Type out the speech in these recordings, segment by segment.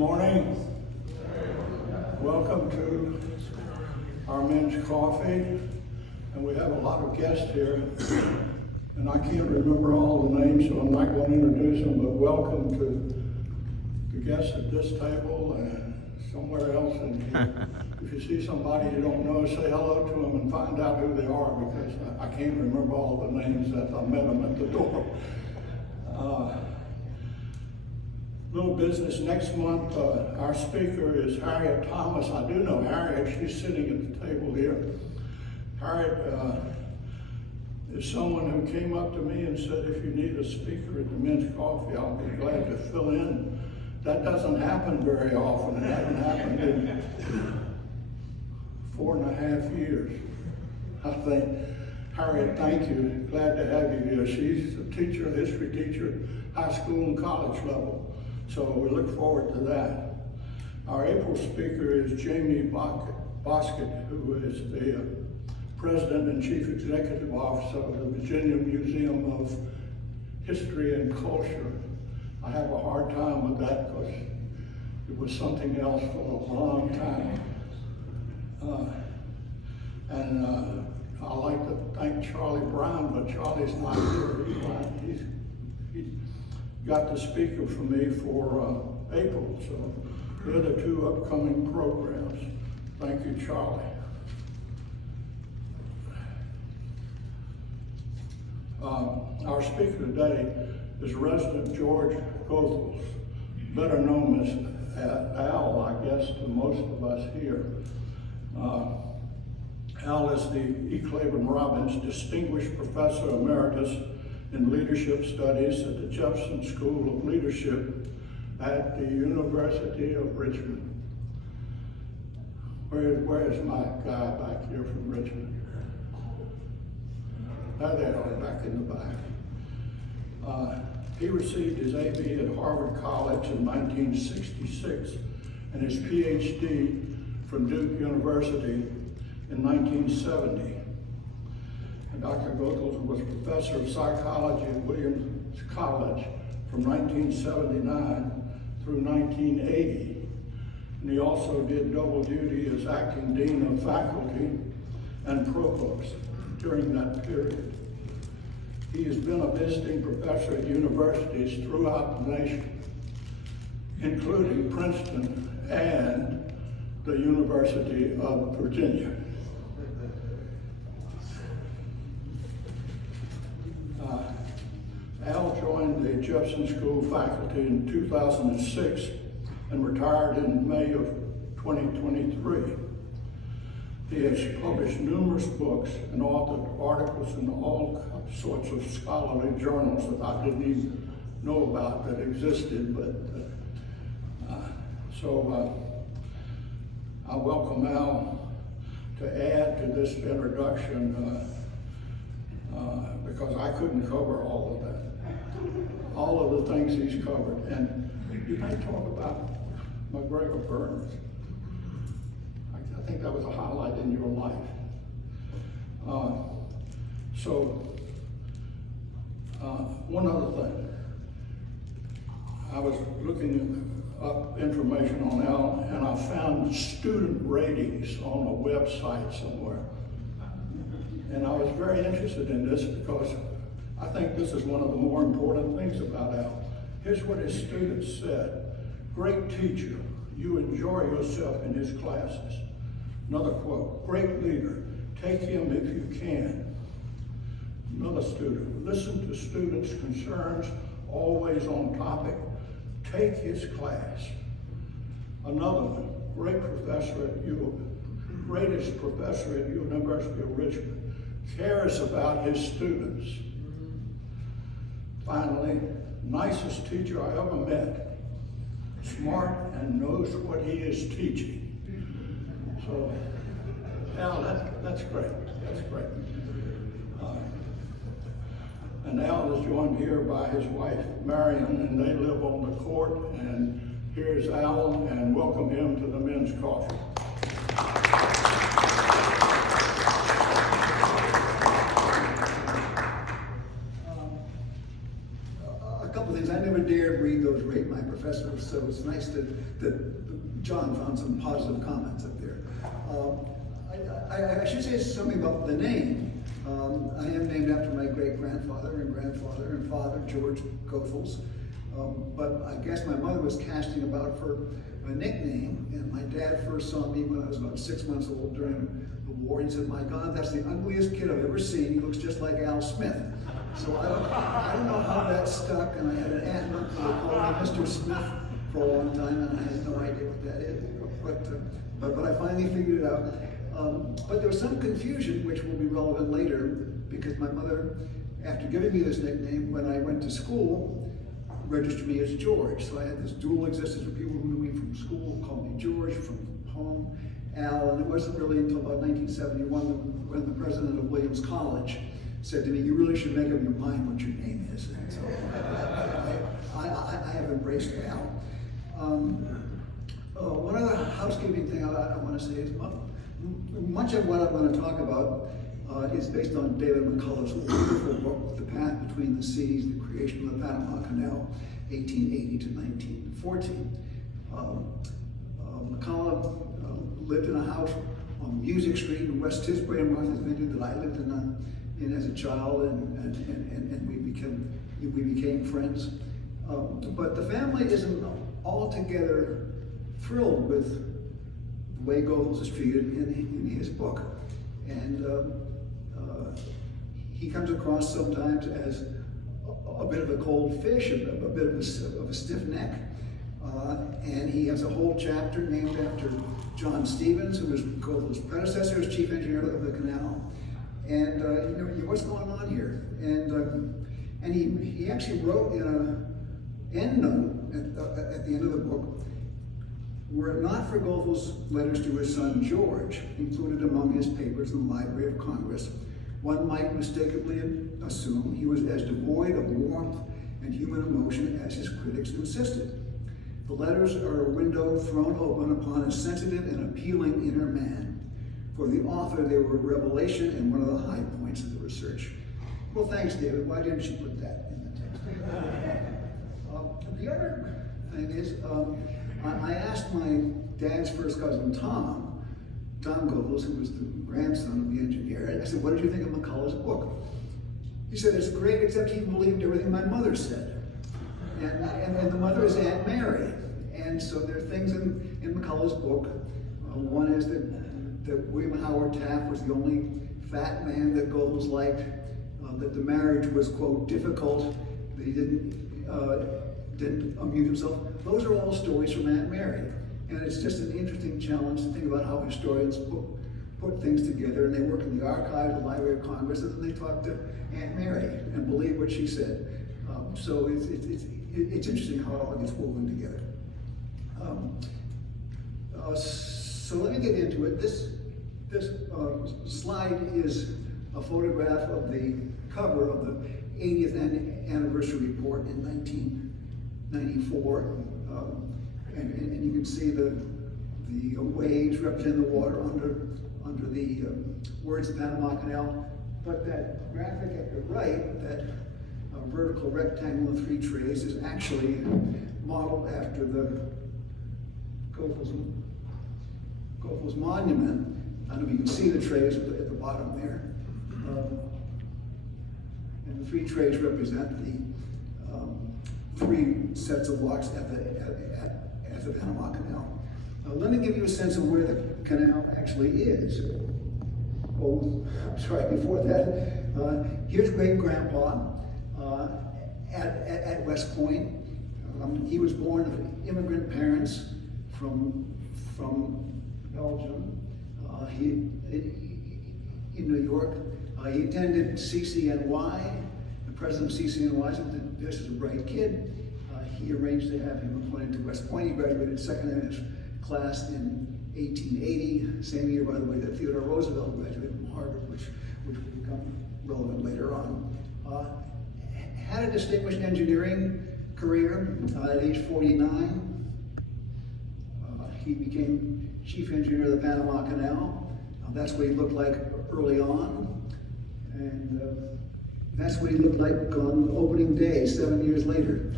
morning. Welcome to our men's coffee. And we have a lot of guests here. And I can't remember all the names, so I'm not going to introduce them, but welcome to the guests at this table and somewhere else. And if you see somebody you don't know, say hello to them and find out who they are, because I can't remember all the names as I met them at the door. Little business next month. Our speaker is Harriet Thomas. I do know Harriet. She's sitting at the table here. Harriet is someone who came up to me and said, if you need a speaker at the men's coffee, I'll be glad to fill in. That doesn't happen very often. It hasn't happened in 4.5 years, I think. Harriet, thank you. Glad to have you here. She's a teacher, a history teacher, high school and college level. So we look forward to that. Our April speaker is Jamie Boskett, who is the President and Chief Executive Officer of the Virginia Museum of History and Culture. I have a hard time with that because it was something else for a long time. I'd like to thank Charlie Brown, but Charlie's not here. He's got the speaker for me for April, so they're the two upcoming programs. Thank you, Charlie. Our speaker today is resident George Goethals, better known as Al, I guess, to most of us here. Al is the E. Claiborne Robbins Distinguished Professor Emeritus in Leadership Studies at the Jefferson School of Leadership at the University of Richmond. Where's my guy back here from Richmond? There they are, back in the back. He received his AB at Harvard College in 1966 and his PhD from Duke University in 1970. And Dr. Goethals was professor of psychology at Williams College from 1979 through 1980. And he also did double duty as acting dean of faculty and provost during that period. He has been a visiting professor at universities throughout the nation, including Princeton and the University of Virginia. Al joined the Jefferson School faculty in 2006 and retired in May of 2023. He has published numerous books and authored articles in all sorts of scholarly journals that I didn't even know about that existed, I welcome Al to add to this introduction because I couldn't cover all of that. All of the things he's covered. And you may talk about McGregor Burns. I think that was a highlight in your life. One other thing. I was looking up information on Al, and I found student ratings on a website somewhere. And I was very interested in this because I think this is one of the more important things about Al. Here's what his students said. Great teacher, you enjoy yourself in his classes. Another quote, great leader, take him if you can. Another student, listen to students' concerns, always on topic, take his class. Another one, greatest professor at University of Richmond, cares about his students. Finally, nicest teacher I ever met, smart and knows what he is teaching. So, Al, that's great. That's great. And Al is joined here by his wife, Marion, and they live on the court. And here's Al, and welcome him to the men's coffee. A couple things. I never dared read those rate my professor, so it's nice that John found some positive comments up there. I should say something about the name. I am named after my great-grandfather and grandfather and father, George Goethals. But I guess my mother was casting about for a nickname, and my dad first saw me when I was about 6 months old during the war. He said, "My God, that's the ugliest kid I've ever seen. He looks just like Al Smith." So I don't know how that stuck, and I had an aunt and uncle who called me Mr. Smith for a long time, and I had no idea what that is. But I finally figured it out. But there was some confusion, which will be relevant later, because my mother, after giving me this nickname, when I went to school, registered me as George. So I had this dual existence where people who knew me from school called me George, from home Al, and it wasn't really until about 1971 when the president of Williams College said to me, "You really should make up your mind what your name is." And so I have embraced Al. One other housekeeping thing I want to say is much of what I'm going to talk about is based on David McCullough's wonderful book, The Path Between the Seas, The Creation of the Panama Canal, 1880 to 1914. McCullough lived in a house on Music Street in West Tisbury and Martha's Vineyard that I lived in as a child, and we became friends. But the family isn't altogether thrilled with the way Goethals is treated in his book. And he comes across sometimes as a bit of a cold fish, a bit of a stiff neck. And he has a whole chapter named after John Stevens, who was Goethals' predecessor as chief engineer of the canal. And what's going on here? And he actually wrote in an endnote at the end of the book, "Were it not for Goethals' letters to his son George, included among his papers in the Library of Congress, one might mistakenly assume he was as devoid of warmth and human emotion as his critics insisted. The letters are a window thrown open upon a sensitive and appealing inner man. For the author, they were a revelation and one of the high points of the research." Well, thanks, David. Why didn't you put that in the text? The other thing is, I asked my dad's first cousin, Tom Goethals, who was the grandson of the engineer, I said, "What did you think of McCullough's book?" He said, "It's great, except he believed everything my mother said." And the mother is Aunt Mary. And so there are things in McCullough's book. One is that William Howard Taft was the only fat man that Goethals liked, that the marriage was, quote, difficult, that he didn't amuse himself. Those are all stories from Aunt Mary. And it's just an interesting challenge to think about how historians put things together, and they work in the archives, the Library of Congress, and then they talk to Aunt Mary and believe what she said. So it's interesting how it all gets woven together. So let me get into it. This slide is a photograph of the cover of the 80th anniversary report in 1994. And you can see the waves representing the water under the words Panama Canal. But that graphic at the right, that vertical rectangle of 3 trays, is actually modeled after the Goethals monument. I don't know if you can see the trays at the bottom there. And the 3 trays represent the 3 sets of locks at the Panama Canal. Let me give you a sense of where the canal actually is. Oh, sorry, before that, here's Great-Grandpa at West Point. He was born of immigrant parents from Belgium. In New York. He attended CCNY. The president of CCNY said, "This is a bright kid." He arranged to have him appointed to West Point. He graduated second in his class in 1880, same year, by the way, that Theodore Roosevelt graduated from Harvard, which will become relevant later on. Had a distinguished engineering career. At age 49, he became chief engineer of the Panama Canal. That's what he looked like early on. And that's what he looked like on opening day, 7 years later.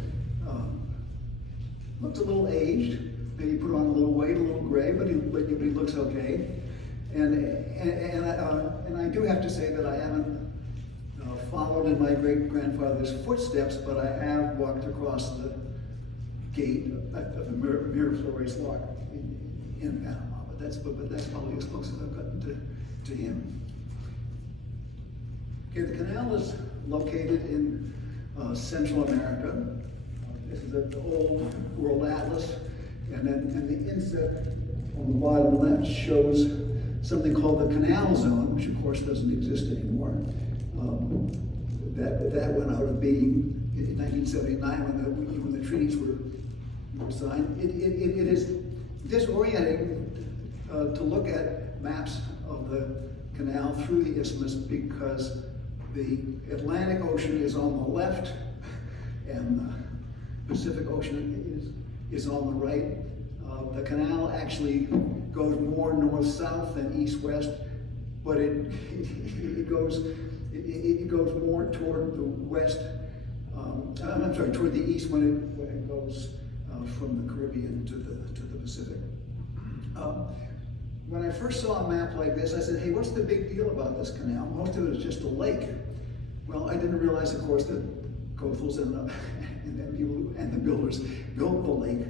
looks a little aged, maybe put on a little weight, a little gray, but he looks okay. And I do have to say that I haven't followed in my great-grandfather's footsteps, but I have walked across the gate of the Miraflores Lock in Panama. But that's probably as close as I've gotten to him. Okay, the canal is located in Central America. This is the old World Atlas, and the inset on the bottom left shows something called the Canal Zone, which of course doesn't exist anymore. That went out of being in 1979 when the treaties were signed. It is disorienting to look at maps of the canal through the isthmus, because the Atlantic Ocean is on the left and the Pacific Ocean is on the right. The canal actually goes more north-south than east-west, but it goes more toward the west. I'm sorry, toward the east when it goes from the Caribbean to the Pacific. When I first saw a map like this, I said, "Hey, what's the big deal about this canal? Most of it is just a lake." Well, I didn't realize, of course, that Goethals and the builders built the lake.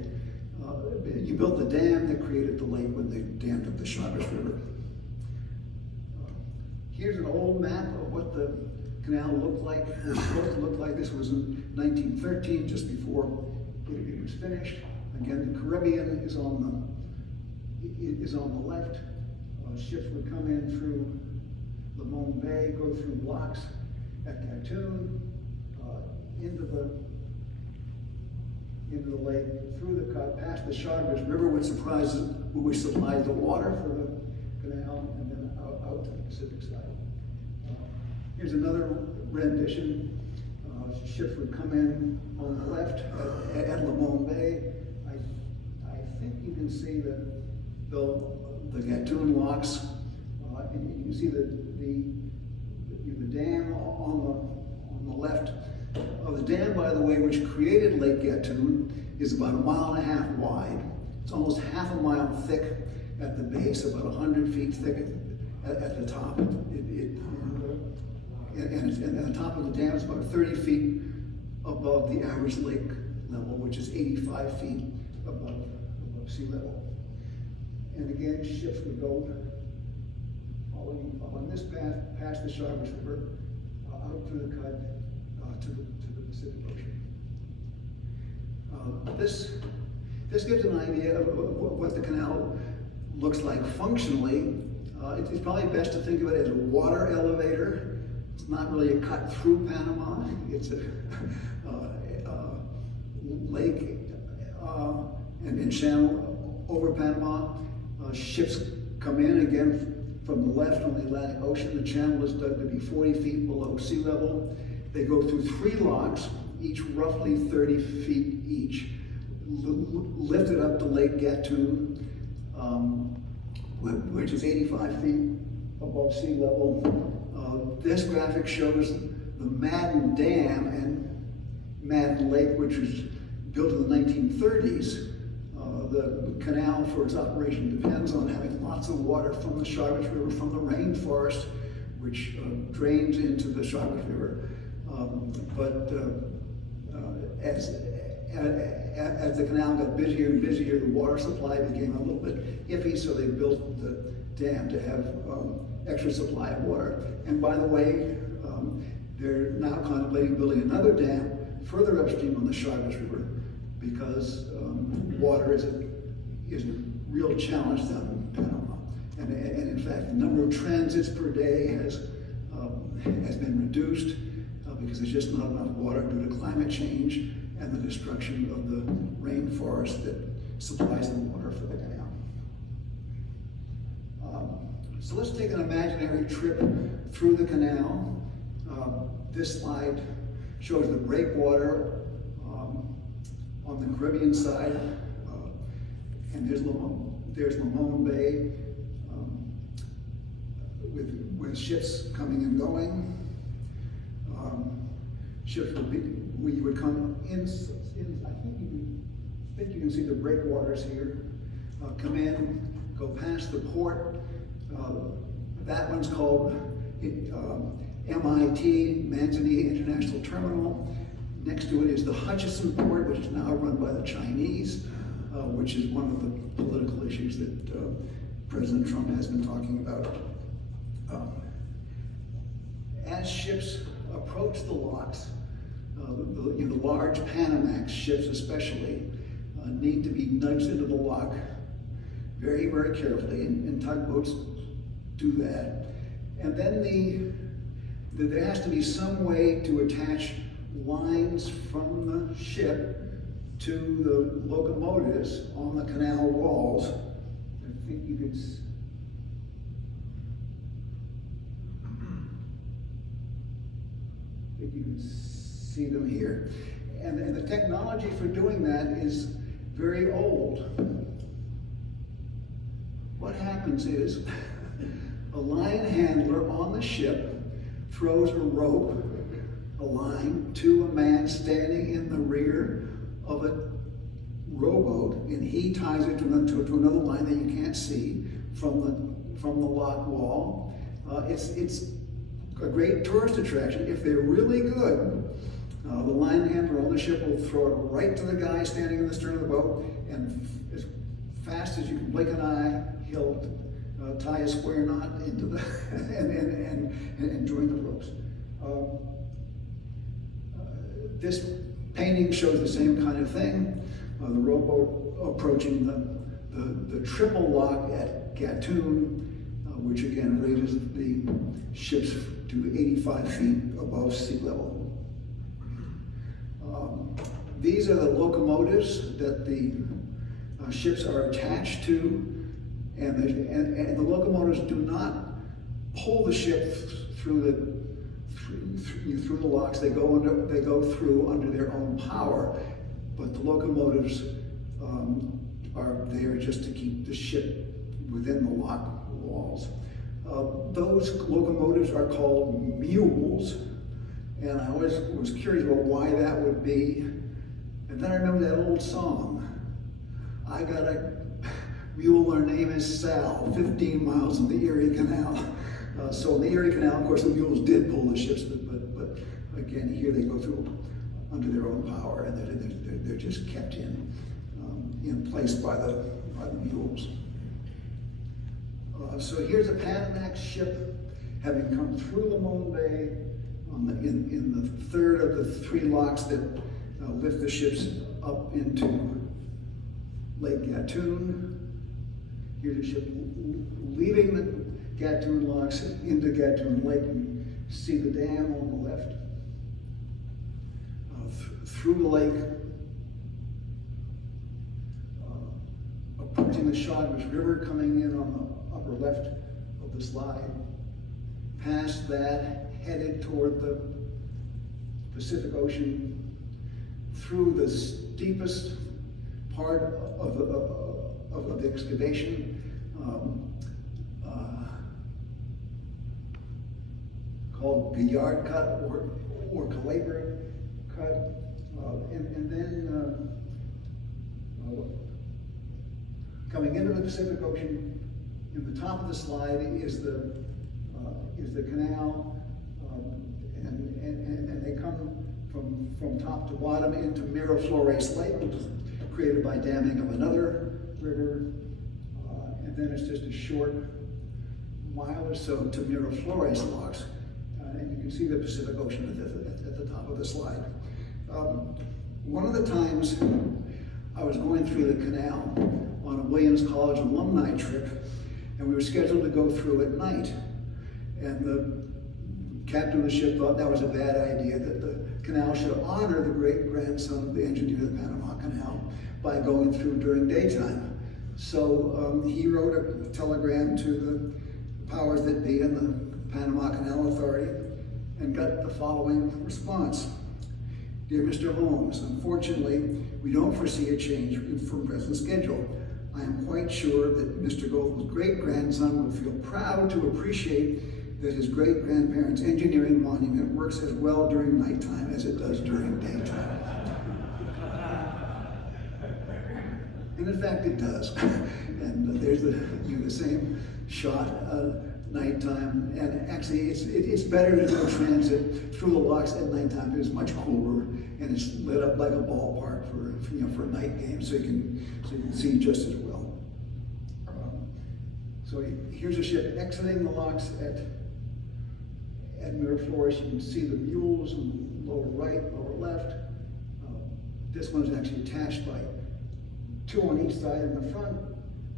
You built the dam that created the lake when they dammed up the Chagres River. Here's an old map of what the canal looked like. It was supposed to look like. This was in 1913, just before it was finished. Again, the Caribbean is on the left. Ships would come in through Limon Bay, go through blocks at Gatun, into the lake, through the cut, past the Chagres River, which supplies the water for the canal, and then out to the Pacific side. Here's another rendition. Ships would come in on the left at Limon Bay. I think you can see the Gatun locks, and you can see the dam on the left. The dam, by the way, which created Lake Gatun, is about 1.5 miles wide. It's almost half a mile thick at the base, about 100 feet thick at the top. And the top of the dam is about 30 feet above the average lake level, which is 85 feet above sea level. And again, ships would go following this path past the Chagres River, out through the cut to the Pacific Ocean. This gives an idea of what the canal looks like functionally. It's probably best to think of it as a water elevator. It's not really a cut through Panama. It's a lake and channel over Panama. Ships come in again from the left on the Atlantic Ocean. The channel is dug to be 40 feet below sea level. They go through 3 locks, each roughly 30 feet each, lifted up to Lake Gatun, which is 85 feet above sea level. This graphic shows the Madden Dam and Madden Lake, which was built in the 1930s. The canal for its operation depends on having lots of water from the Chagres River, from the rainforest, which drains into the Chagres River. As the canal got busier and busier, the water supply became a little bit iffy, so they built the dam to have extra supply of water. And by the way, they're now contemplating building another dam further upstream on the Chagres River, because water is a real challenge down in Panama. And in fact, the number of transits per day has been reduced because there's just not enough water due to climate change and the destruction of the rainforest that supplies the water for the canal. So let's take an imaginary trip through the canal. This slide shows the breakwater on the Caribbean side, and there's Limon Bay with ships coming and going. Ships would come in. I think you can I think you can see the breakwaters here. Come in, go past the port. That one's called MIT, Manzanita International Terminal. Next to it is the Hutchison Port, which is now run by the Chinese, which is one of the political issues that President Trump has been talking about. As ships approach the locks, the large Panamax ships especially need to be nudged into the lock very, very carefully, and tugboats do that. And then there has to be some way to attach lines from the ship to the locomotives on the canal walls. I think you could see them here. And the technology for doing that is very old. What happens is a line handler on the ship throws a rope, a line, to a man standing in the rear of a rowboat, and he ties it to another line that you can't see from the lock wall. It's a great tourist attraction. If they're really good, the line handler on the ship will throw it right to the guy standing in the stern of the boat, and as fast as you can blink an eye, he'll tie a square knot into the and join the ropes. This painting shows the same kind of thing. The rowboat approaching the triple lock at Gatun, which again raises the ships to 85 feet above sea level. These are the locomotives that the ships are attached to, and the locomotives do not pull the ship through the locks. They go through under their own power, but the locomotives are there just to keep the ship within the lock walls. Those locomotives are called mules, and I always was curious about why that would be. And then I remember that old song, I got a mule, her name is Sal, 15 miles in the Erie Canal. So in the Erie Canal, of course, the mules did pull the ships, but again, here they go through under their own power, and they're just kept in place by the mules. So here's a Panamax ship having come through Limon Bay in the third of the three locks that lift the ships up into Lake Gatun. Here's a ship leaving the Gatun locks into Gatun Lake. You see the dam on the left. Through the lake, approaching the Shawnish River, coming in on the upper left of the slide. Past that, headed toward the Pacific Ocean, through the steepest part of the excavation, called Guyard Cut or Calabre Cut, and then coming into the Pacific Ocean, in the top of the slide is the canal, and they come from top to bottom into Miraflores Lake, which is created by damming of another river, and then it's just a short mile or so to Miraflores locks, and you can see the Pacific Ocean at the top of the slide. One of the times I was going through the canal on a Williams College alumni trip, and we were scheduled to go through at night, and the captain of the ship thought that was a bad idea, that the canal should honor the great-grandson of the engineer of the Panama Canal by going through during daytime. So he wrote a telegram to the powers that be in the Panama Canal Authority and got the following response. Dear Mr. Holmes, unfortunately, we don't foresee a change from present schedule. I am quite sure that Mr. Gothel's great-grandson will feel proud to appreciate that his great-grandparents' engineering monument works as well during nighttime as it does during daytime. And in fact, it does. And there's the same shot, nighttime. And actually, it's better to do transit through the locks at nighttime because it's much cooler and it's lit up like a ballpark for night games, so you can see just as well. So here's a ship exiting the locks at Miraflores. You can see the mules in lower right, lower left. This one's actually attached by 2 on each side in the front,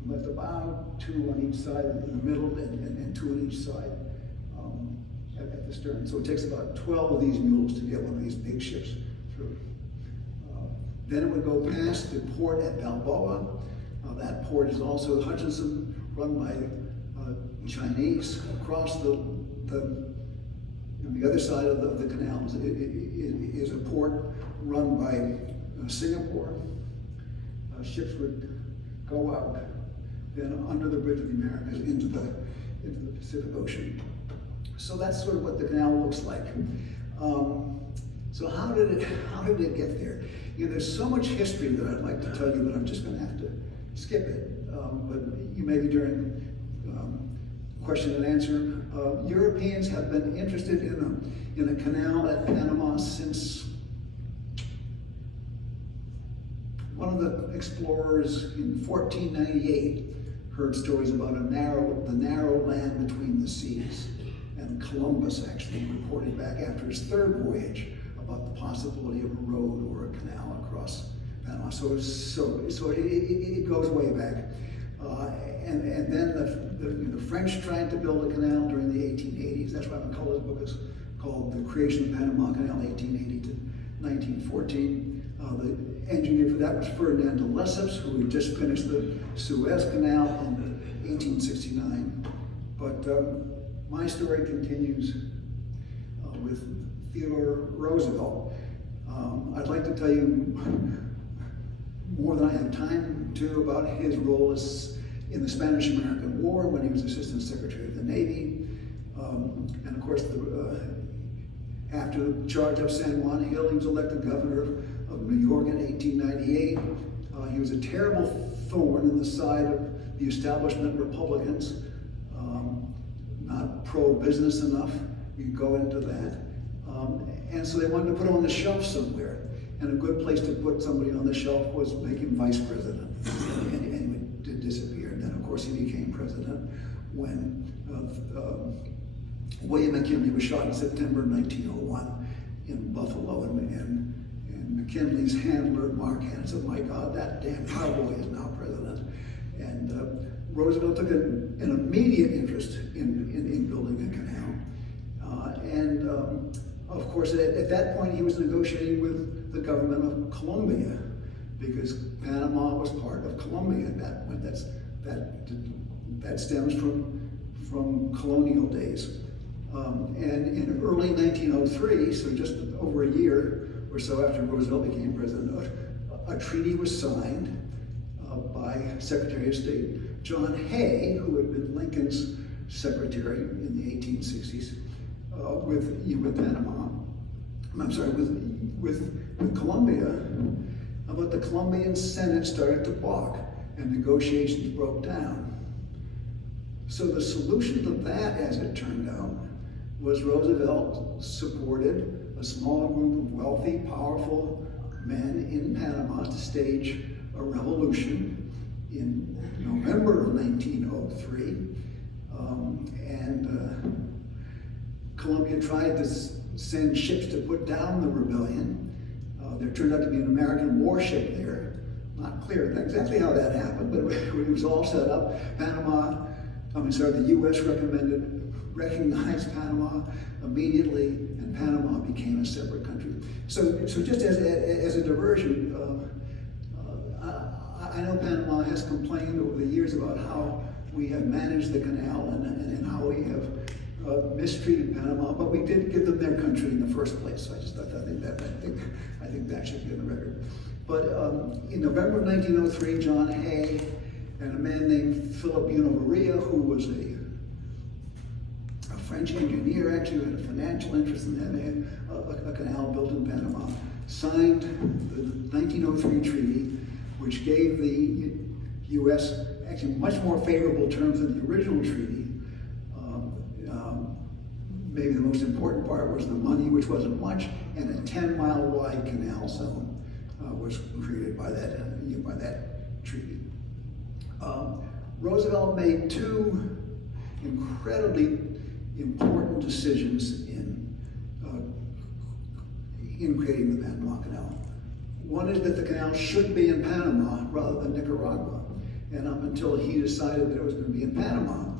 and at the bow, 2 on each side in the middle, and 2 on each side at the stern. So it takes about 12 of these mules to get one of these big ships through. Then it would go past the port at Balboa. That port is also Hutchinson, run by Chinese. Across the other side of the canal is a port run by Singapore. Ships would go out, then under the Bridge of the Americas into the Pacific Ocean. So that's sort of what the canal looks like. So how did it get there? There's so much history that I'd like to tell you, but I'm just going to have to skip it. But you maybe during question and answer. Europeans have been interested in a canal at Panama since one of the explorers in 1498 heard stories about the narrow land between the seas. And Columbus actually reported back after his 3rd voyage about the possibility of a road or a canal across Panama. So it goes way back. And then the French tried to build a canal during the 1880s. That's why McCullough's book is called The Creation of Panama Canal, 1880 to 1914. The engineer for that was Ferdinand de Lesseps, who had just finished the Suez Canal in 1869. But my story continues with Theodore Roosevelt. I'd like to tell you more than I have time to about his role in the Spanish-American War when he was Assistant Secretary of the Navy. And of course, after the charge of San Juan Hill, he was elected governor of New York in 1898. He was a terrible thorn in the side of the establishment Republicans, not pro-business enough. You go into that. And so they wanted to put him on the shelf somewhere. And a good place to put somebody on the shelf was make him vice president. And he did disappear. And then, of course, he became president when William McKinley was shot in September 1901 in Buffalo. And McKinley's handler, Mark Hanna, said, "My God, that damn cowboy is now president." And Roosevelt took an immediate interest in building a canal. Of course, at that point, he was negotiating with the government of Colombia because Panama was part of Colombia at that point. That stems from colonial days. And in early 1903, so just over a year or so after Roosevelt became president, a treaty was signed by Secretary of State John Hay, who had been Lincoln's secretary in the 1860s, with Panama. I'm sorry, with Colombia. But the Colombian Senate started to balk, and negotiations broke down. So the solution to that, as it turned out, was Roosevelt supported a small group of wealthy, powerful men in Panama to stage a revolution in November of 1903. Colombia tried to send ships to put down the rebellion. There turned out to be an American warship there. Not clear exactly how that happened, but it was all set up. The U.S. recognized Panama immediately, and Panama became a separate country. So just as a diversion, I know Panama has complained over the years about how we have managed the canal and how we have mistreated Panama, but we did give them their country in the first place. So I think that should be on the record. But in November of 1903, John Hay and a man named Philip Unavaria, who was a French engineer, actually who had a financial interest in having a canal built in Panama, signed the 1903 treaty, which gave the U.S. actually much more favorable terms than the original treaty. Maybe the most important part was the money, which wasn't much, and a 10-mile wide canal zone was created by that treaty. Roosevelt made two incredibly important decisions in creating the Panama Canal. One is that the canal should be in Panama rather than Nicaragua. And up until he decided that it was going to be in Panama,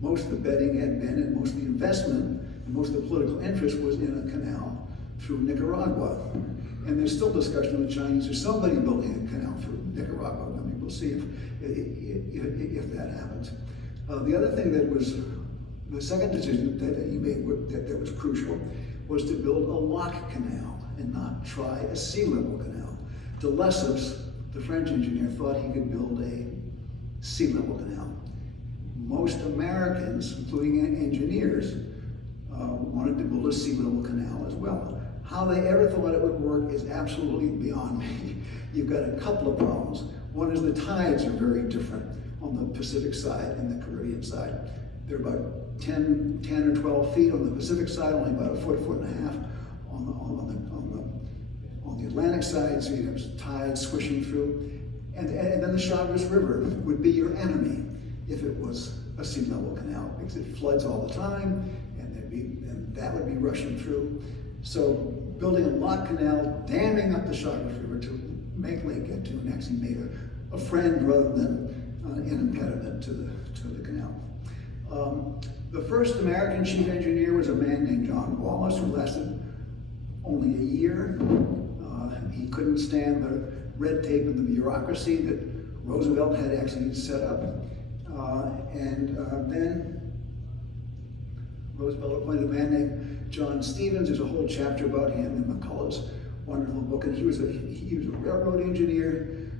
most of the betting had been, and most of the investment, and most of the political interest was in a canal through Nicaragua. And there's still discussion with the Chinese, there's somebody building a canal through Nicaragua. I mean, we'll see if that happens. The other thing that was, the second decision that he made that was crucial was to build a lock canal and not try a sea level canal. De Lesseps, the French engineer, thought he could build a sea level canal. Most Americans, including engineers, wanted to build a sea level canal as well. How they ever thought it would work is absolutely beyond me. You've got a couple of problems. One is the tides are very different on the Pacific side and the Caribbean side. They're about 10 or 12 feet on the Pacific side, only about a foot and a half on the Atlantic side, so you have tides swishing through. And then the Chagres River would be your enemy if it was a sea level canal, because it floods all the time, and that would be rushing through. So building a lock canal, damming up the Chagres River to make Lake Gatun actually made a friend rather than an impediment to the canal. The first American chief engineer was a man named John Wallace, who lasted only a year. He couldn't stand the red tape and the bureaucracy that Roosevelt had actually set up. Then Roosevelt appointed a man named John Stevens. There's a whole chapter about him in McCullough's wonderful book. And he was a railroad engineer.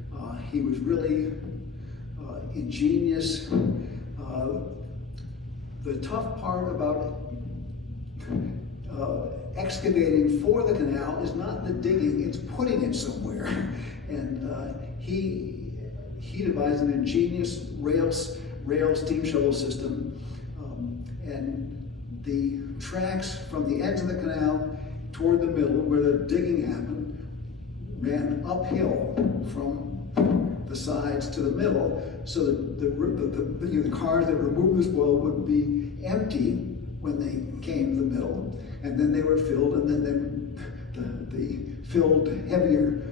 He was really ingenious. The tough part about excavating for the canal is not the digging, it's putting it somewhere. And he devised an ingenious rail steam shovel system. And the tracks from the ends of the canal toward the middle, where the digging happened, ran uphill from the sides to the middle, so that the cars that removed the spoil would be empty when they came to the middle, and then they were filled, and then the filled heavier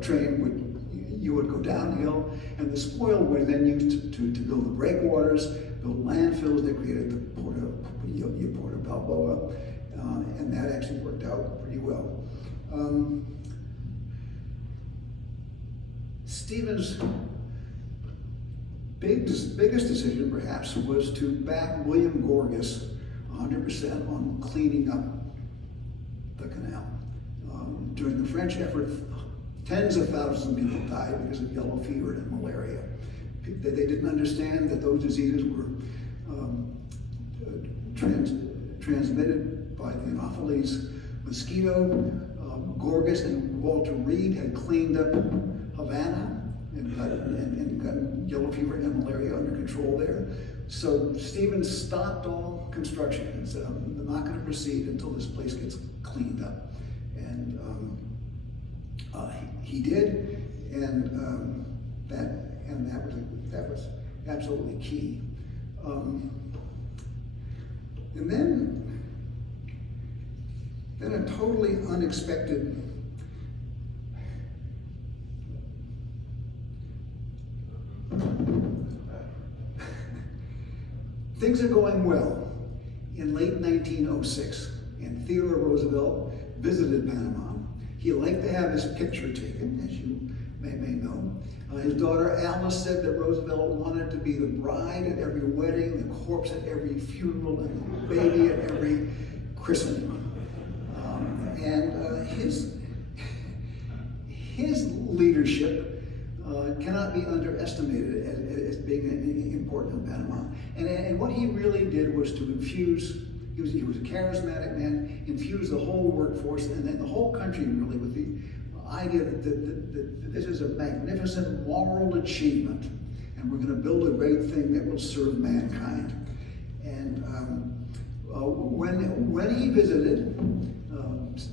train would go downhill, and the spoil were then used to build the breakwaters, build landfills that created the Port of Balboa, and that actually worked out pretty well. Stevens' biggest decision, perhaps, was to back William Gorgas 100% on cleaning up the canal. During the French effort, tens of thousands of people died because of yellow fever and malaria. They didn't understand that those diseases were transmitted by the Anopheles mosquito. Gorgas and Walter Reed had cleaned up Havana and got yellow fever and malaria under control there. So Stevens stopped all construction and said, "I'm not going to proceed until this place gets cleaned up." And he did, and that was absolutely key. And then a totally unexpected things are going well. In late 1906, and Theodore Roosevelt visited Panama. He liked to have his picture taken, as you may know. His daughter Alice said that Roosevelt wanted to be the bride at every wedding, the corpse at every funeral, and the baby at every christening. His leadership cannot be underestimated as being important in Panama. And what he really did was to infuse, he was a charismatic man, infuse the whole workforce and then the whole country really with the idea that this is a magnificent moral achievement, and we're going to build a great thing that will serve mankind. And when he visited,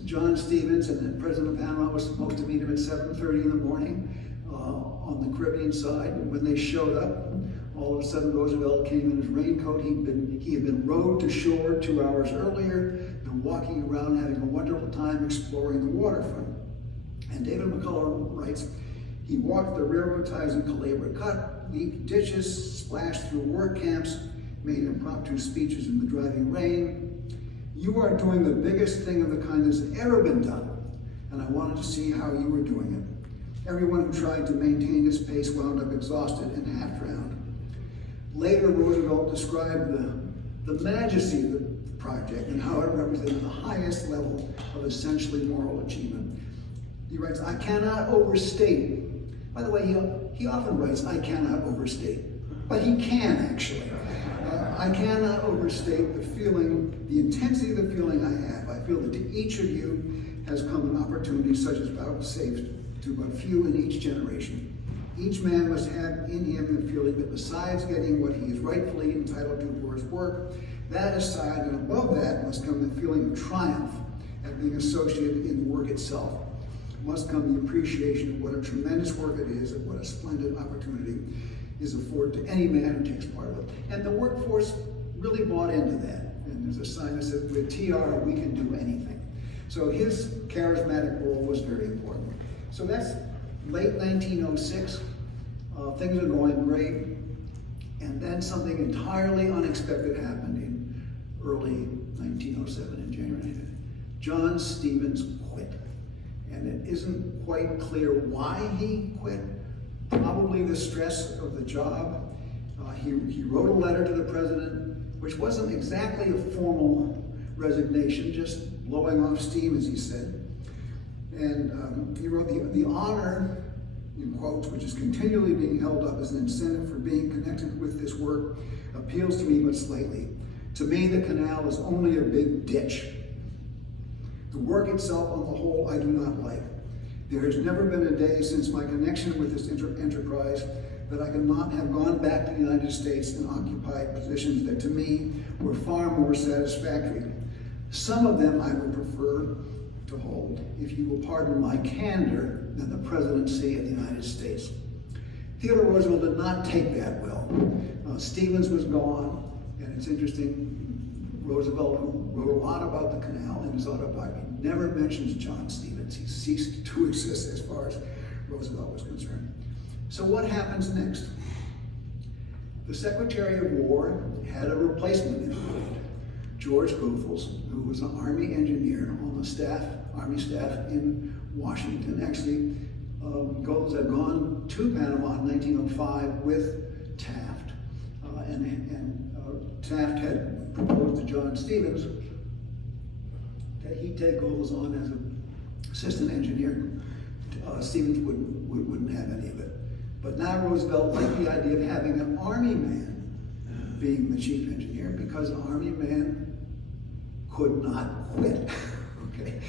John Stevens and then President of Panama was supposed to meet him at 7:30 in the morning on the Caribbean side. And when they showed up, all of a sudden Roosevelt came in his raincoat. He had been rowed to shore 2 hours earlier, been walking around having a wonderful time exploring the waterfront. And David McCullough writes, he walked the railroad ties in Culebra Cut, leaped ditches, splashed through work camps, made impromptu speeches in the driving rain. You are doing the biggest thing of the kind that's ever been done, and I wanted to see how you were doing it. Everyone who tried to maintain this pace wound up exhausted and half drowned. Later, Roosevelt described the majesty of the project and how it represented the highest level of essentially moral achievement. He writes, I cannot overstate. By the way, he often writes, I cannot overstate, but he can actually. I cannot overstate the feeling, the intensity of the feeling I have. I feel that to each of you has come an opportunity such as vouchsafed to but few in each generation. Each man must have in him the feeling that besides getting what he is rightfully entitled to for his work, that aside and above that must come the feeling of triumph at being associated in the work itself. Must come the appreciation of what a tremendous work it is and what a splendid opportunity is afforded to any man who takes part of it. And the workforce really bought into that. And there's a sign that says, with TR, we can do anything. So his charismatic role was very important. So that's late 1906. Things are going great. And then something entirely unexpected happened in early 1907 in January. John Stevens quit. And it isn't quite clear why he quit. Probably the stress of the job. He wrote a letter to the president, which wasn't exactly a formal resignation, just blowing off steam, as he said. And he wrote, the honor, in quotes, which is continually being held up as an incentive for being connected with this work, appeals to me but slightly. To me, the canal is only a big ditch. The work itself on the whole I do not like. There has never been a day since my connection with this enterprise that I could not have gone back to the United States and occupied positions that to me were far more satisfactory. Some of them I would prefer to hold, if you will pardon my candor, than the presidency of the United States. Theodore Roosevelt did not take that well. Stevens was gone, and it's interesting, Roosevelt, who wrote a lot about the canal in his autobiography, never mentions John Stevens. He ceased to exist as far as Roosevelt was concerned. So what happens next? The Secretary of War had a replacement in mind, George Goethals, who was an Army engineer on the staff, Army staff in Washington. Actually, Goethals had gone to Panama in 1905 with Taft, and Taft had proposed to John Stevens that he take Goethals on as an assistant engineer. Stevens wouldn't have any of it. But now Roosevelt liked the idea of having an Army man being the chief engineer, because an Army man could not quit. Okay,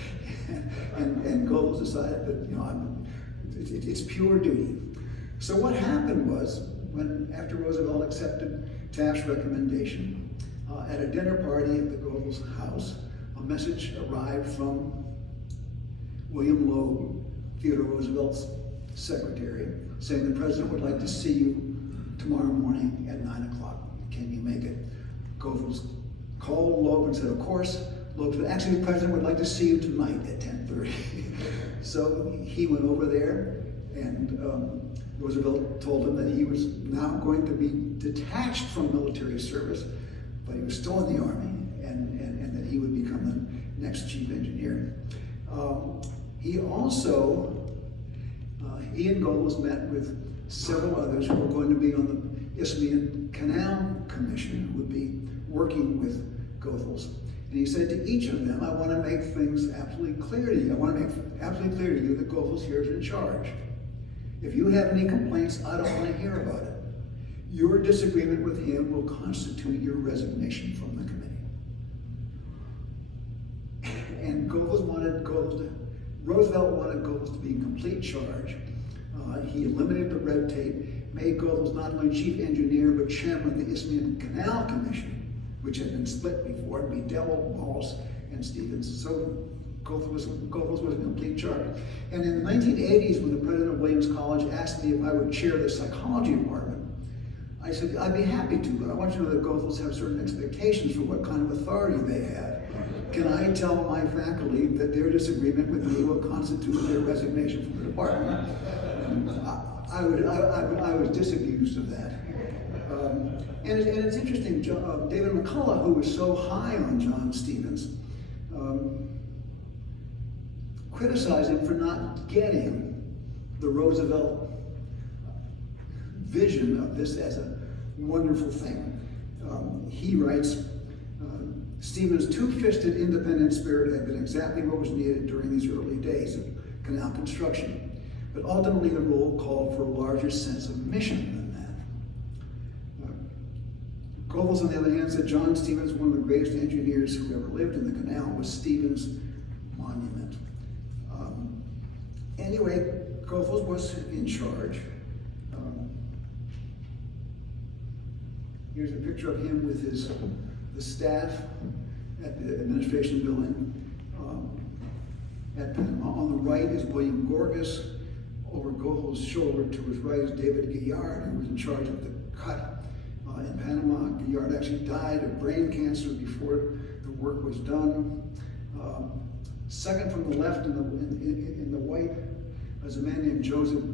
and Goethals decided that it's pure duty. So what happened was, after Roosevelt accepted Taft's recommendation, at a dinner party at the Goethals house, a message arrived from William Loeb, Theodore Roosevelt's secretary, saying the president would like to see you tomorrow morning at 9 o'clock. Can you make it? Goethals called Loeb and said, of course. Loeb said, actually, the president would like to see you tonight at 10:30. So he went over there, and Roosevelt told him that he was now going to be detached from military service, but he was still in the Army, and that he would become the next chief engineer. He also, he and Goethals met with several others who were going to be on the Isthmian Canal Commission, who would be working with Goethals. And he said to each of them, I want to make things absolutely clear to you. I want to make absolutely clear to you that Goethals here is in charge. If you have any complaints, I don't want to hear about it. Your disagreement with him will constitute your resignation from the committee. And Goethals wanted Goethals to Roosevelt wanted Goethals to be in complete charge. He eliminated the red tape, made Goethals not only chief engineer, but chairman of the Isthmian Canal Commission, which had been split before, and Bedell, Morse, and Stevens. So Goethals was in complete charge. And in the 1980s, when the president of Williams College asked me if I would chair the psychology department, I said, I'd be happy to, but I want you to know that Goethals have certain expectations for what kind of authority they have. Can I tell my faculty that their disagreement with me will constitute their resignation from the department? I was disabused of that. And it's interesting, David McCullough, who was so high on John Stevens, criticized him for not getting the Roosevelt vision of this as a wonderful thing. He writes, Stevens' two-fisted independent spirit had been exactly what was needed during these early days of canal construction. But ultimately the role called for a larger sense of mission than that. Goethals, on the other hand, said John Stevens, one of the greatest engineers who ever lived in the canal, was Stevens' monument. Anyway, Goethals was in charge. Here's a picture of him with the staff at the administration building at Panama. On the right is William Gorgas. Over Goethals' shoulder to his right is David Guillard, who was in charge of the cut in Panama. Guillard actually died of brain cancer before the work was done. Second from the left in the white is a man named Joseph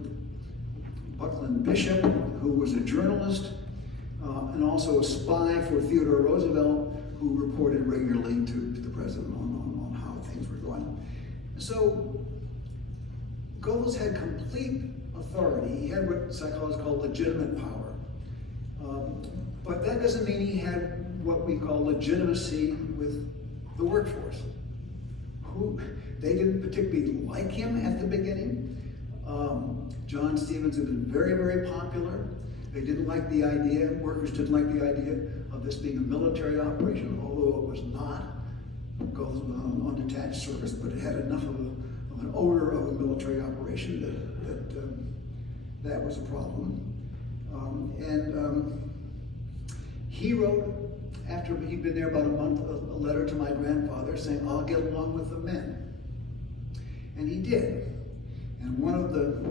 Buckland Bishop, who was a journalist and also a spy for Theodore Roosevelt, who reported regularly to the president on how things were going. So Goethals had complete authority. He had what psychologists call legitimate power. But that doesn't mean he had what we call legitimacy with the workforce. They didn't particularly like him at the beginning. John Stevens had been very, very popular. They didn't like the idea, workers didn't like the idea of this being a military operation, although it was not. Goethals was on detached service, but it had enough of an odor of a military operation that was a problem. He wrote, after he'd been there about a month, a letter to my grandfather saying, I'll get along with the men. And he did. And one of the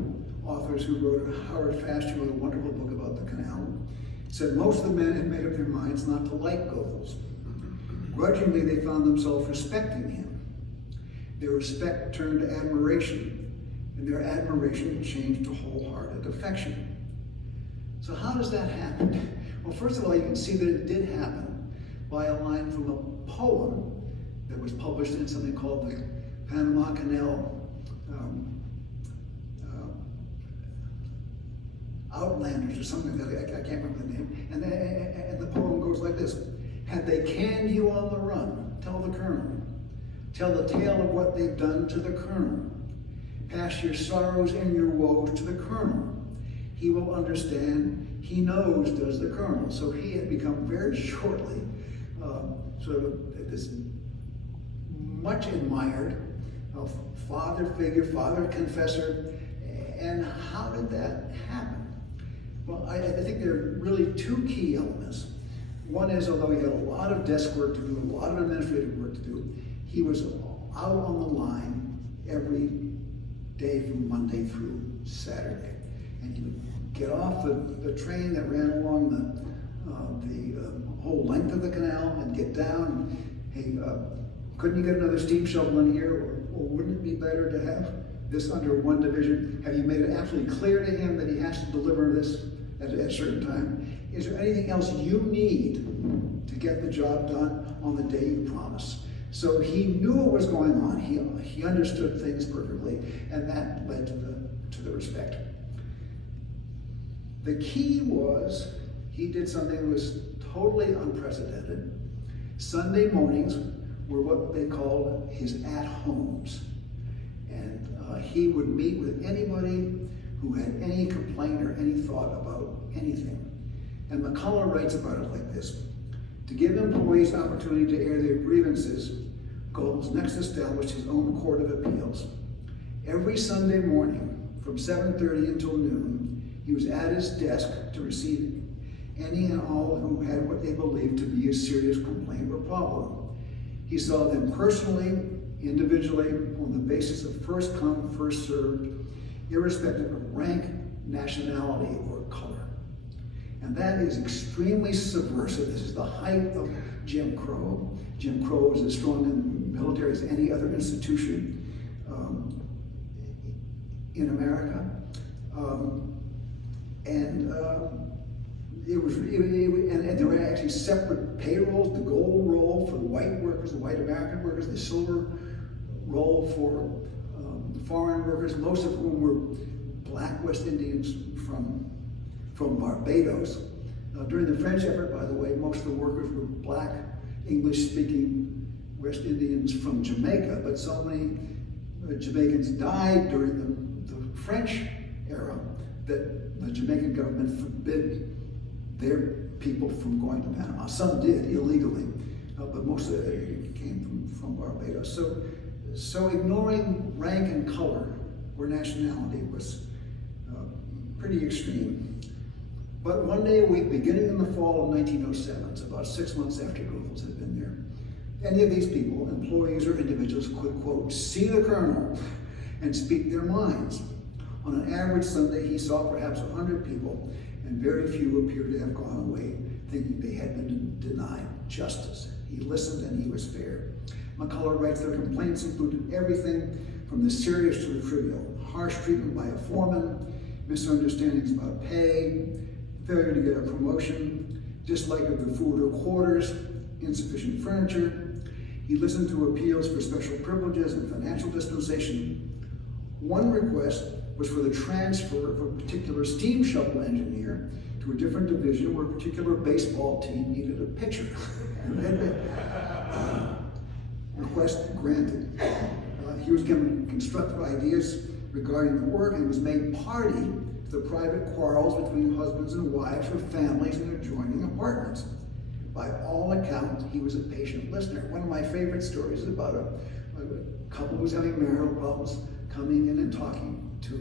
authors who wrote, Howard Fast, who wrote a wonderful book about the canal, said most of the men had made up their minds not to like Goethals. Grudgingly, they found themselves respecting him. Their respect turned to admiration, and their admiration changed to wholehearted affection. So how does that happen? Well, first of all, you can see that it did happen by a line from a poem that was published in something called the Panama Canal Outlanders or something like that. I can't remember the name. And the poem goes like this. Had they canned you on the run, tell the colonel. Tell the tale of what they've done to the colonel. Pass your sorrows and your woes to the colonel. He will understand. He knows, does the colonel. So he had become very shortly sort of this much admired father figure, father confessor. And how did that happen? Well, I think there are really two key elements. One is, although he had a lot of desk work to do, a lot of administrative work to do, he was out on the line every day from Monday through Saturday. And he would get off the train that ran along the whole length of the canal and get down. Hey, couldn't you get another steam shovel in here? Or wouldn't it be better to have this under one division? Have you made it absolutely clear to him that he has to deliver this at a certain time? Is there anything else you need to get the job done on the day you promise? So he knew what was going on. He understood things perfectly, and that led to the respect. The key was he did something that was totally unprecedented. Sunday mornings were what they called his at-homes. And he would meet with anybody who had any complaint or any thought about anything. And McCullough writes about it like this. To give employees opportunity to air their grievances, Goethals next established his own Court of Appeals. Every Sunday morning from 7:30 until noon, he was at his desk to receive any and all who had what they believed to be a serious complaint or problem. He saw them personally, individually, on the basis of first come, first served, irrespective of rank, nationality, or color. And that is extremely subversive. This is the height of Jim Crow. Jim Crow is as strong in the military as any other institution in America. And there were actually separate payrolls, the gold roll for the white workers, the white American workers, the silver roll for the foreign workers, most of whom were black West Indians from Barbados. During the French effort, by the way, most of the workers were black, English-speaking West Indians from Jamaica, but so many Jamaicans died during the French era that the Jamaican government forbid their people from going to Panama. Some did illegally, but most of it came from Barbados. So ignoring rank and color or nationality was pretty extreme. But one day a week, beginning in the fall of 1907, so about 6 months after Goethals had been there, any of these people, employees or individuals, could, quote, see the colonel and speak their minds. On an average Sunday, he saw perhaps 100 people, and very few appeared to have gone away thinking they had been denied justice. He listened and he was fair. McCullough writes their complaints included everything from the serious to the trivial: harsh treatment by a foreman, misunderstandings about pay, failure to get a promotion, dislike of the food or quarters, insufficient furniture. He listened to appeals for special privileges and financial dispensation. One request was for the transfer of a particular steam shovel engineer to a different division where a particular baseball team needed a pitcher. Request granted. He was given constructive ideas regarding the work and was made party to the private quarrels between husbands and wives or families in adjoining apartments. By all accounts, he was a patient listener. One of my favorite stories is about a couple who was having marital problems coming in and talking to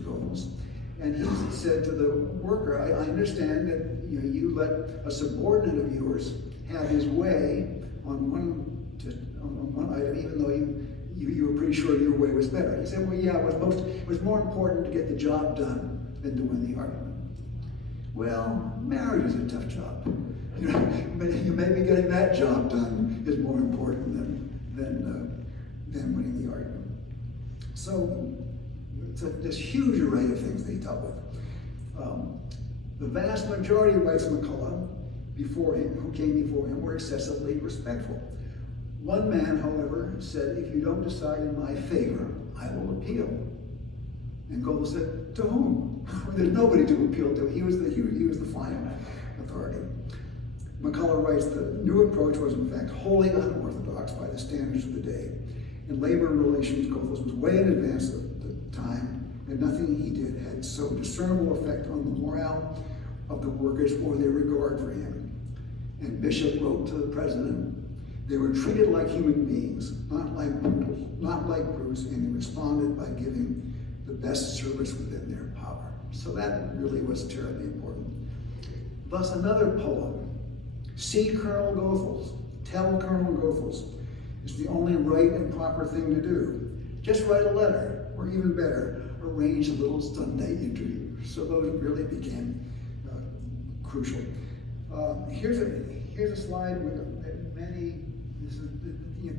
Goethals. And he said to the worker, I understand that you let a subordinate of yours have his way on one item, even though you were pretty sure your way was better. He said, well, yeah, it was more important to get the job done than to win the argument. Well, marriage is a tough job. You may be getting that job done is more important than winning the argument. So it's this huge array of things they dealt with. The vast majority, writes McCullough, who came before him, were excessively respectful. One man, however, said, if you don't decide in my favor, I will appeal. And Goethals said, to whom? There's nobody to appeal to. He was the final authority. McCullough writes, the new approach was in fact wholly unorthodox by the standards of the day. In labor relations, Goethals was way in advance of the time, and nothing he did had so discernible effect on the morale of the workers or their regard for him. And Bishop wrote to the president, they were treated like human beings, not like brutes, and he responded by giving the best service within their power. So that really was terribly important. Thus, another poem, See Colonel Goethals, Tell Colonel Goethals, is the only right and proper thing to do. Just write a letter, or even better, arrange a little Sunday interview. So those really became crucial. Here's a slide with many.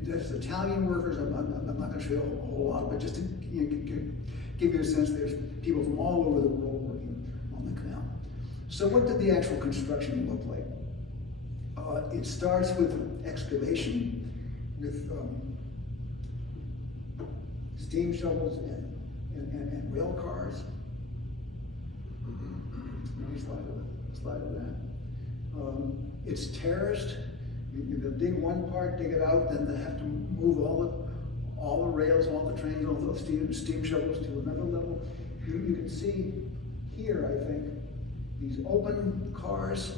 There's Italian workers. I'm not going to show you a whole lot, but just to give you a sense, there's people from all over the world working on the canal. So what did the actual construction look like? It starts with excavation, with steam shovels and rail cars. Maybe a slide of that. It's terraced. You dig one part, dig it out, then they have to move all the rails, all the trains, all the steam shovels to another level. You can see here, I think, these open cars,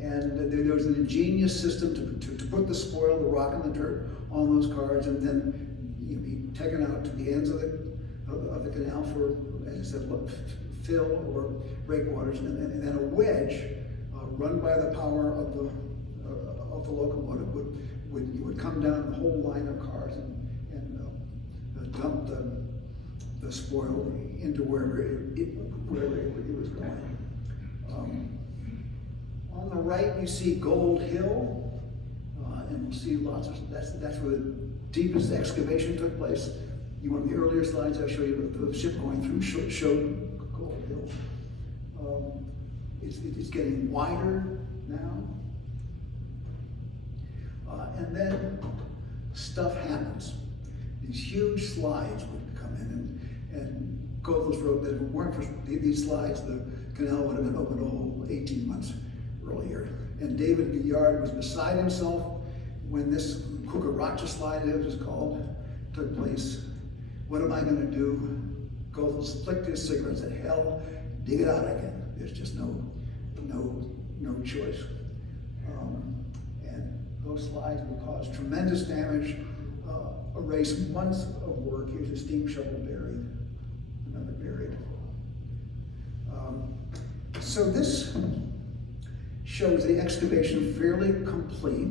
and there was an ingenious system to put the spoil, the rock and the dirt on those cars, and then be taken out to the ends of the canal for, as I said, fill or breakwaters, and then a wedge run by the power of the locomotive would come down the whole line of cars and dump the spoil into wherever it was going. On the right, you see Gold Hill, and you see lots of, that's where the deepest excavation took place. One of the earlier slides I showed you, the ship going through showed Gold Hill. It's getting wider now. And then stuff happens. These huge slides would come in, and Goethals wrote that if it weren't for these slides, the canal would have been open a whole 18 months earlier. And David Guillard was beside himself when this Cucaracha slide, as it's called, took place. What am I going to do? Goethals flicked his cigarette and said, hell, dig it out again. There's just no choice. And those slides will cause tremendous damage, erase months of work. Here's a steam shovel buried, another buried. So this shows the excavation fairly complete,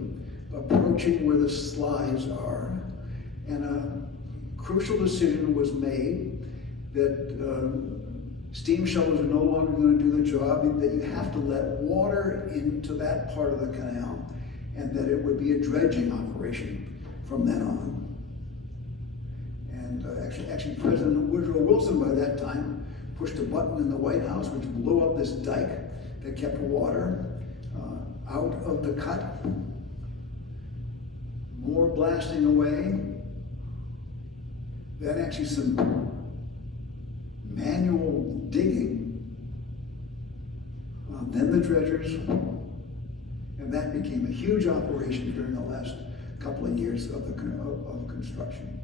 approaching where the slides are, and a crucial decision was made that steam shovels are no longer going to do the job, that you have to let water into that part of the canal, and that it would be a dredging operation from then on. And actually President Woodrow Wilson by that time pushed a button in the White House which blew up this dike that kept water out of the cut. More blasting away. Then actually some manual digging. Then the dredgers. And that became a huge operation during the last couple of years of construction.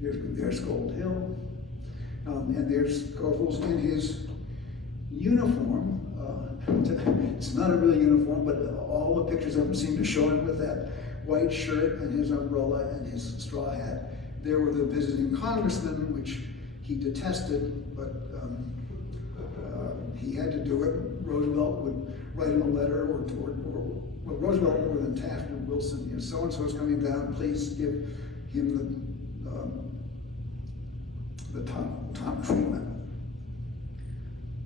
There's Gold Hill. And there's Goethals in his uniform. It's not a real uniform, but all the pictures of him seem to show him with that white shirt and his umbrella and his straw hat. There were the visiting congressmen, which he detested, but he had to do it. Roosevelt would write him a letter, or Roosevelt more than Taft and Wilson, so-and-so is coming down, please give him the top treatment.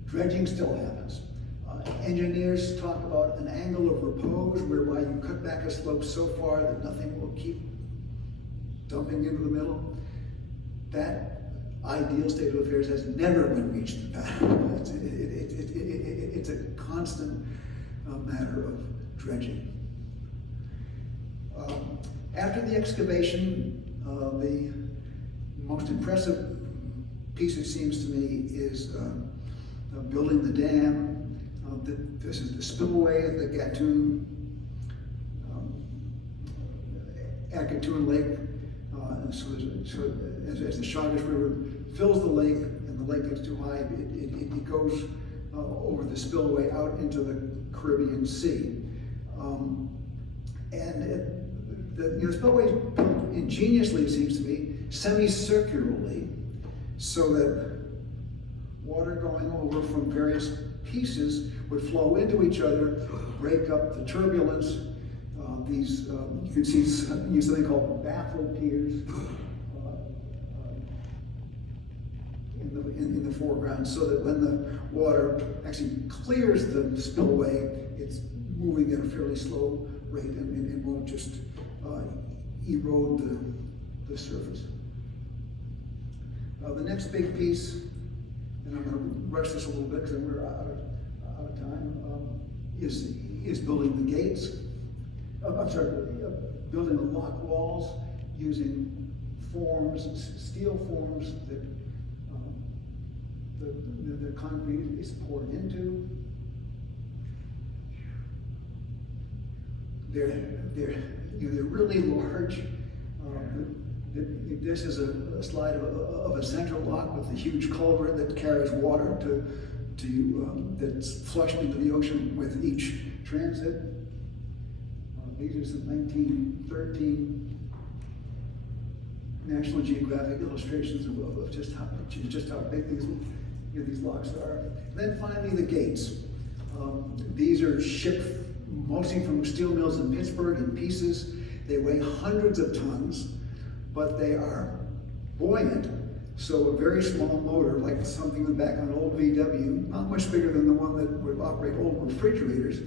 Dredging still happens. Engineers talk about an angle of repose whereby you cut back a slope so far that nothing will keep dumping into the middle. That ideal state of affairs has never been reached in Patterson. It's a constant matter of dredging. After the excavation, the most impressive piece, it seems to me, is building the dam. This is the spillway at the Gatun Lake. So as the Chagas River fills the lake and the lake gets too high, it goes over the spillway out into the Caribbean Sea. The spillway is built ingeniously, it seems to me, semicircularly, so that water going over from various pieces would flow into each other, break up the turbulence. You can see something called baffle piers in the foreground, so that when the water actually clears the spillway, it's moving at a fairly slow rate and won't just erode the surface. The next big piece, and I'm going to rush this a little bit because we're out of time, is building the gates. Building the lock walls using steel forms that the concrete is poured into. They're really large. This is a slide of a central lock with a huge culvert that carries water that's flushed into the ocean with each transit. These are some 1913 National Geographic illustrations of just how big these locks are. Then finally the gates. These are shipped mostly from steel mills in Pittsburgh in pieces. They weigh hundreds of tons, but they are buoyant. So a very small motor, like something in the back of an old VW, not much bigger than the one that would operate old refrigerators.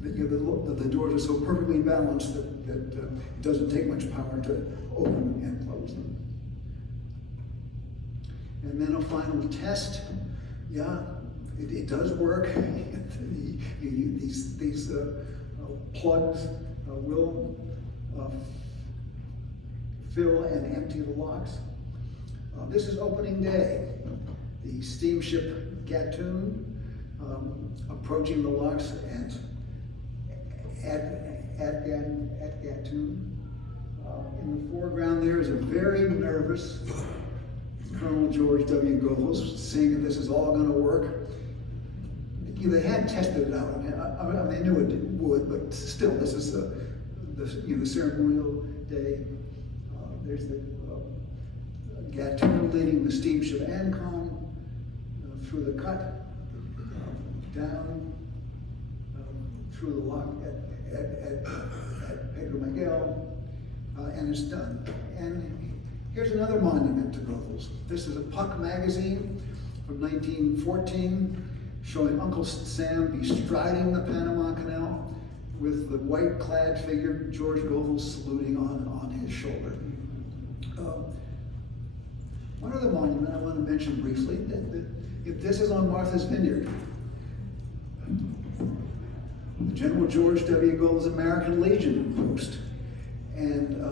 The doors are so perfectly balanced that it doesn't take much power to open and close them. And then a final test. Yeah, it does work. These plugs will fill and empty the locks. This is opening day. The steamship Gatun approaching the locks at Gatun. In the foreground there is a very nervous Colonel George W. Goethals saying that this is all going to work. They had tested it out. I mean, they knew it would, but still, this is the ceremonial day. There's the Gatun leading the steamship Ancon through the cut, down through the lock at Pedro Miguel, and it's done. And here's another monument to Goethals. This is a Puck magazine from 1914 showing Uncle Sam bestriding the Panama Canal with the white-clad figure George Goethals saluting on his shoulder. One other monument I want to mention briefly, this is on Martha's Vineyard. The General George W. Goethals American Legion post. And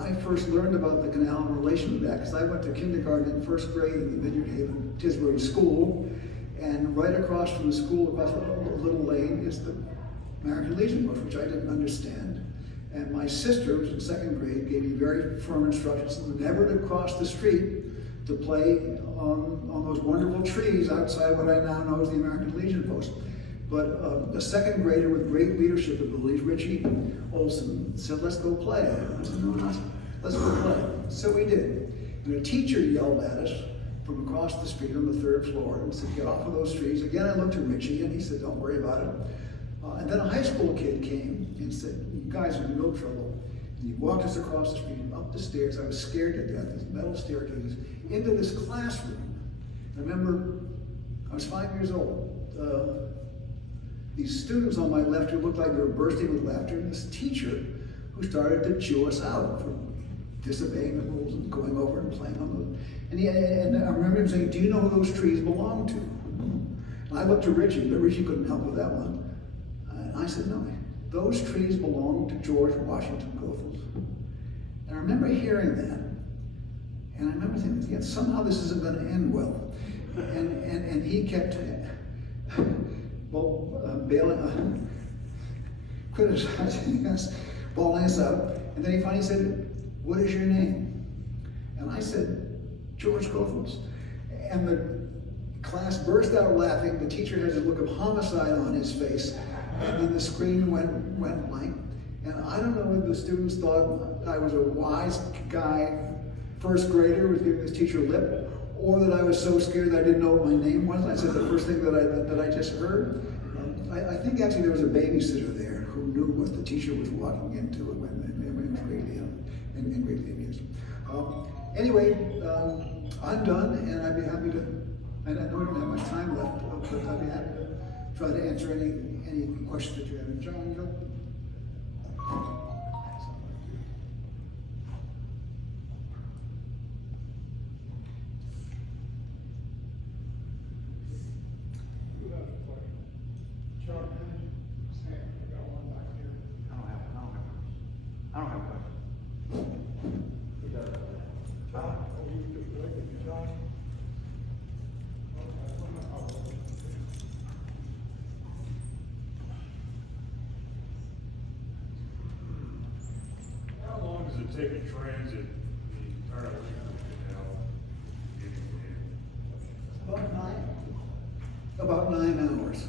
I first learned about the canal in relation to that because I went to kindergarten and first grade in the Vineyard Haven Tisbury School. And right across from the school, across a little lane, is the American Legion post, which I didn't understand. And my sister, who was in second grade, gave me very firm instructions never to cross the street to play on those wonderful trees outside what I now know as the American Legion post. But a second grader with great leadership abilities, Richie Olson, said, "Let's go play." I said, "No, let's go play." So we did. And a teacher yelled at us from across the street on the third floor and said, "Get off of those trees." Again, I looked at Richie and he said, "Don't worry about it." And then a high school kid came and said, "You guys are in no trouble." And he walked us across the street, up the stairs. I was scared to death, these metal staircases, into this classroom. I remember I was 5 years old. These students on my left who looked like they were bursting with laughter, and this teacher who started to chew us out for disobeying the rules and going over and playing on those. And I remember him saying, "Do you know who those trees belong to?" And I looked to Richie, but Richie couldn't help with that one. And I said, "No, those trees belong to George Washington Goethals." And I remember hearing that, and I remember thinking, yeah, somehow this isn't going to end well. And he kept criticizing us, bawling us out. And then he finally said, "What is your name?" And I said, "George Goethals." And the class burst out laughing. The teacher had a look of homicide on his face. And then the screen went blank. And I don't know whether the students thought I was a wise guy, first grader, was giving this teacher lip, or that I was so scared that I didn't know what my name was. I said the first thing that I just heard. I think actually there was a babysitter there who knew what the teacher was walking into and was greatly amused. Anyway, I'm done, and I'd be happy to, and I know we don't have much time left, but I'd be happy to try to answer any questions that you have. John, go. I don't have a question. How long does it take a transit the entire length of the canal? About 9 hours.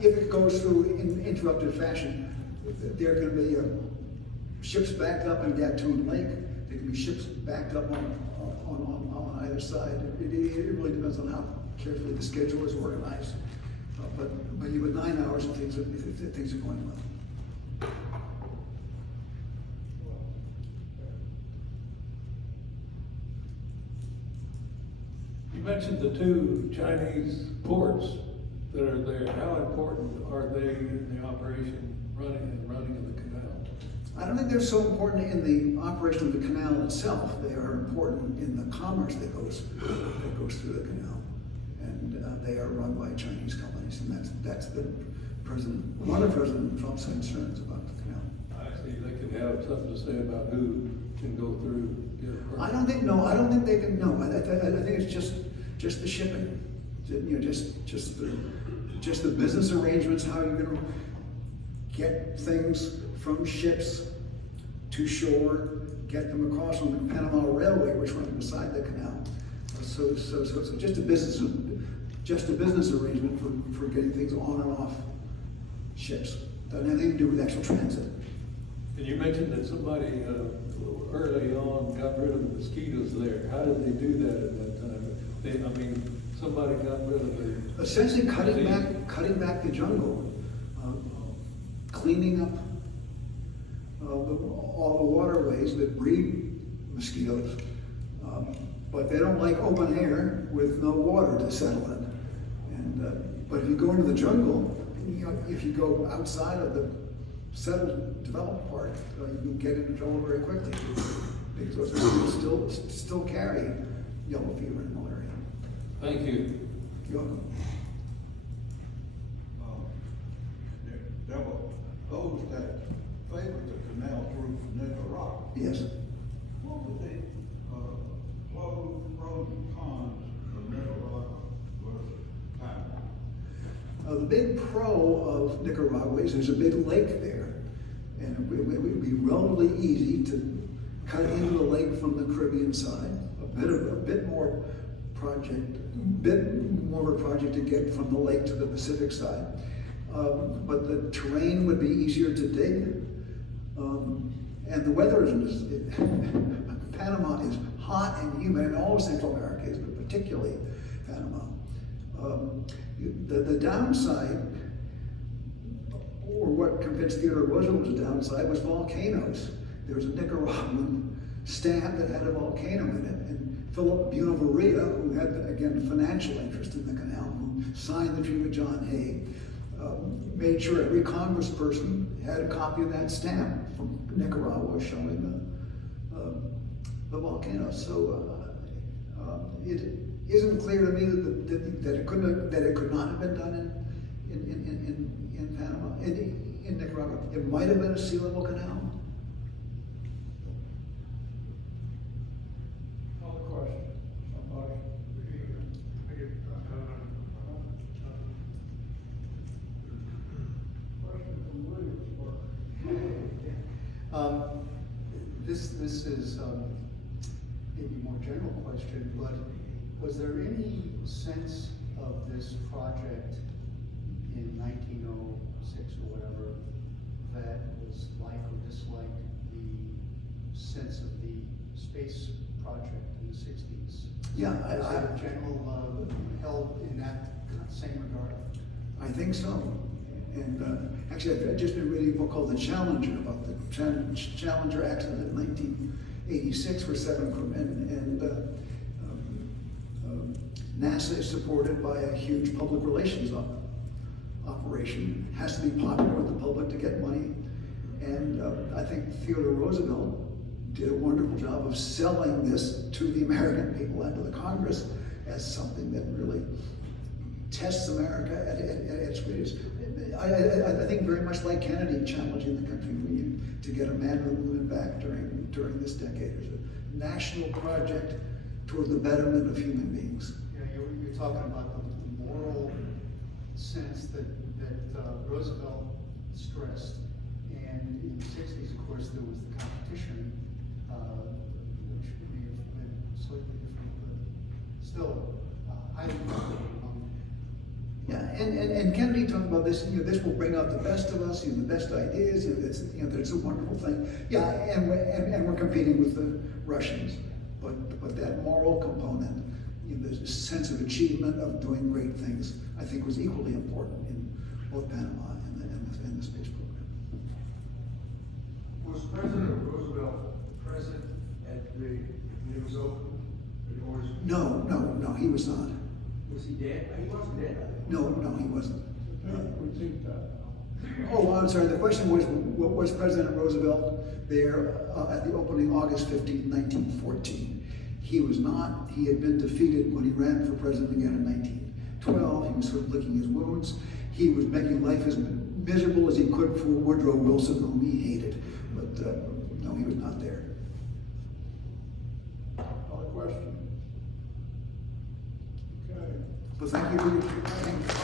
If it goes through in interrupted fashion, there can be ships backed up in Gatun Lake. There can be ships backed up on either side. It really depends on how carefully the schedule is organized. But you have 9 hours if things are going well. You mentioned the two Chinese ports that are there. How important are they in the operation, running of the canal? I don't think they're so important in the operation of the canal itself. They are important in the commerce that goes through the canal, and they are run by Chinese companies, and that's one of President Trump's concerns about the canal. Actually, they could have something to say about who can go through. I don't think they can. No, I think it's just the shipping. You know, just the business arrangements. How you're going to get things from ships to shore, get them across on the Panama Railway, which runs beside the canal. So just a business arrangement for getting things on and off ships. Doesn't have anything to do with actual transit. And you mentioned that somebody early on got rid of the mosquitoes there. How did they do that at that time? Somebody got rid of the... Essentially cutting back the jungle, cleaning up all the waterways that breed mosquitoes, but they don't like open air with no water to settle in. And but if you go into the jungle, if you go outside of the settled, developed part, you can get into trouble very quickly because those mosquitoes still carry yellow fever and malaria. Thank you. You're welcome. There were those that favored the canal through Nicaragua. Yes. What were the pros and cons of Nicaragua versus Panama? The big pro of Nicaragua is there's a big lake there, and it would be relatively easy to cut into the lake from the Caribbean side. A bit more of a project to get from the lake to the Pacific side. But the terrain would be easier to dig, and the weather is. Panama is hot and humid, and all of Central America is, but particularly Panama. The downside, or what convinced Theodore Roosevelt was a downside, was volcanoes. There was a Nicaraguan stamp that had a volcano in it, and Philip Buenaventura, who had, again, a financial interest in the canal, who signed the treaty with John Hay, made sure every congressperson had a copy of that stamp from Nicaragua showing the volcano. So it isn't clear to me that it could not have been done in Panama, in Nicaragua. It might have been a sea level canal. Another question. Somebody? Question from Williamsburg. This is maybe a more general question, but was there any sense of this project in 1906 or whatever that was like or dislike the sense of the space project in the 60s? Yeah, Is there a general held in that same regard? I think so. And actually, I've just been reading a book called The Challenger about the Challenger accident in 1986 for 7 crewmen. And NASA is supported by a huge public relations operation. It has to be popular with the public to get money. And I think Theodore Roosevelt did a wonderful job of selling this to the American people and to the Congress as something that really tests America at its greatest. I think very much like Kennedy challenging the country to get a man on the moon back during this decade. There's a national project toward the betterment of human beings. Yeah, you're talking about the moral sense that Roosevelt stressed, and in the 60s, of course, there was the competition, which may have been slightly different, but still highly popular among. Yeah, And Kennedy talked about this, this will bring out the best of us, the best ideas, that it's a wonderful thing. Yeah, and we're competing with the Russians, but that moral component, the sense of achievement of doing great things, I think was equally important in both Panama and the space program. Was President Roosevelt present when it was opened? Or No, he was not. was he dead? He wasn't dead. No, he wasn't. We think that. Oh, I'm sorry, the question was President Roosevelt there at the opening August 15, 1914? He was not. He had been defeated when he ran for president again in 1912. He was sort of licking his wounds. He was making life as miserable as he could for Woodrow Wilson, whom he hated. But no, he was not there. Other question? Okay. But thank you for your time.